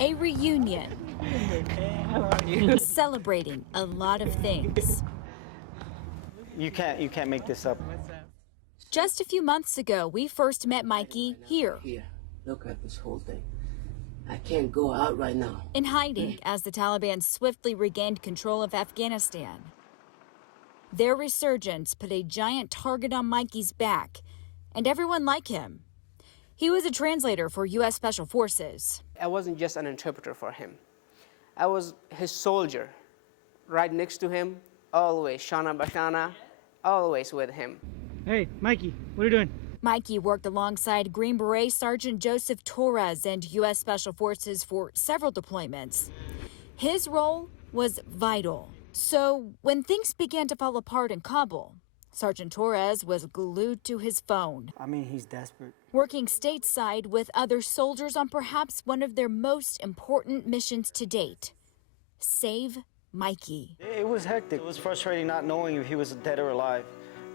A reunion. Hey, how are you? Celebrating a lot of things. You can't make this up. Just a few months ago, we first met Mikey here. Here, look at this whole thing. I can't go out right now. In hiding as the Taliban swiftly regained control of Afghanistan. Their resurgence put a giant target on Mikey's back, and everyone like him. He was a translator for U.S. Special Forces. I wasn't just an interpreter for him. I was his soldier, right next to him, always, Shana Bashana, always with him. Hey, Mikey, what are you doing? Mikey worked alongside Green Beret Sergeant Joseph Torres and U.S. Special Forces for several deployments. His role was vital. So when things began to fall apart in Kabul, Sergeant Torres was glued to his phone. I mean, he's desperate. Working stateside with other soldiers on perhaps one of their most important missions to date. Save Mikey. It was hectic. It was frustrating not knowing if he was dead or alive.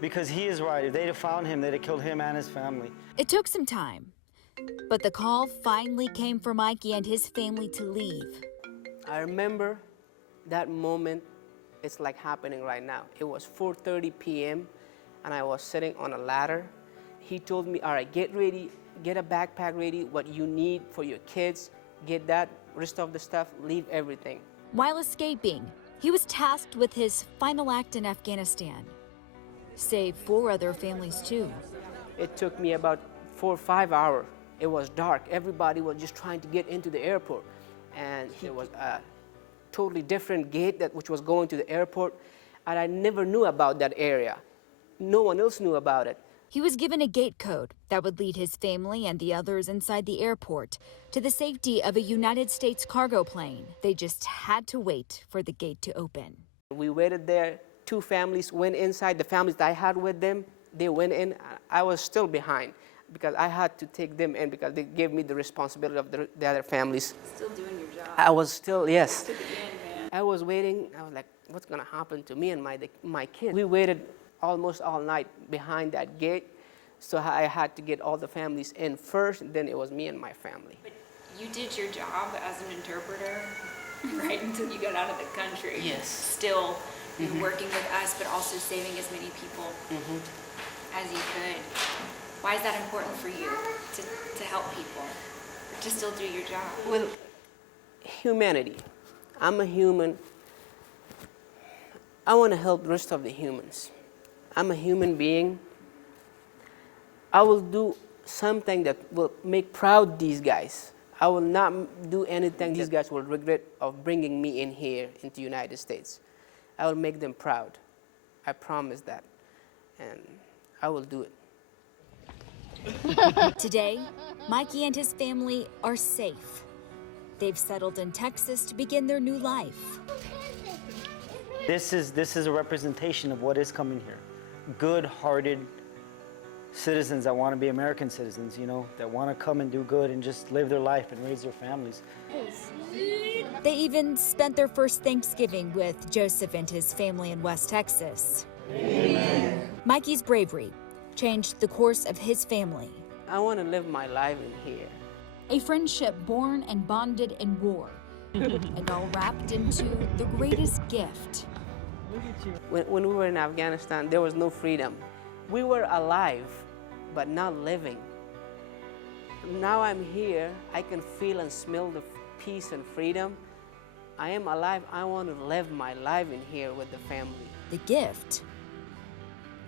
Because he is right. If they'd have found him, they'd have killed him and his family. It took some time, but the call finally came for Mikey and his family to leave. I remember that moment. It's like happening right now. It was 4:30 p.m. and I was sitting on a ladder. He told me, all right, get ready, get a backpack ready, what you need for your kids, get that, rest of the stuff, leave everything. While escaping, he was tasked with his final act in Afghanistan. Save 4 other families too. It took me about 4 or 5 hours. It was dark. Everybody was just trying to get into the airport. And there was a totally different gate which was going to the airport. And I never knew about that area. No one else knew about it. He was given a gate code that would lead his family and the others inside the airport to the safety of a United States cargo plane. They just had to wait for the gate to open. We waited there. 2 families went inside. The families that I had with them, they went in. I was still behind because I had to take them in because they gave me the responsibility of the other families. Still doing your job. I was still, yes. To the end, man. I was waiting. I was like, what's going to happen to me and my kid? We waited almost all night behind that gate. So I had to get all the families in first, then it was me and my family. But you did your job as an interpreter, right, until you got out of the country. Yes. Still working with us, but also saving as many people as you could. Why is that important for you, to help people, to still do your job? Well, humanity. I'm a human. I want to help the rest of the humans. I'm a human being. I will do something that will make proud these guys. I will not do anything these guys will regret of bringing me in here into the United States. I will make them proud. I promise that. And I will do it. Today, Mikey and his family are safe. They've settled in Texas to begin their new life. This is a representation of what is coming here. Good-hearted citizens that want to be American citizens, you know, that want to come and do good and just live their life and raise their families. They even spent their first Thanksgiving with Joseph and his family in West Texas. Amen. Mikey's bravery changed the course of his family. I want to live my life in here. A friendship born and bonded in war, and all wrapped into the greatest gift. When we were in Afghanistan, there was no freedom. We were alive, but not living. Now I'm here, I can feel and smell the peace and freedom. I am alive, I want to live my life in here with the family. The gift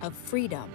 of freedom.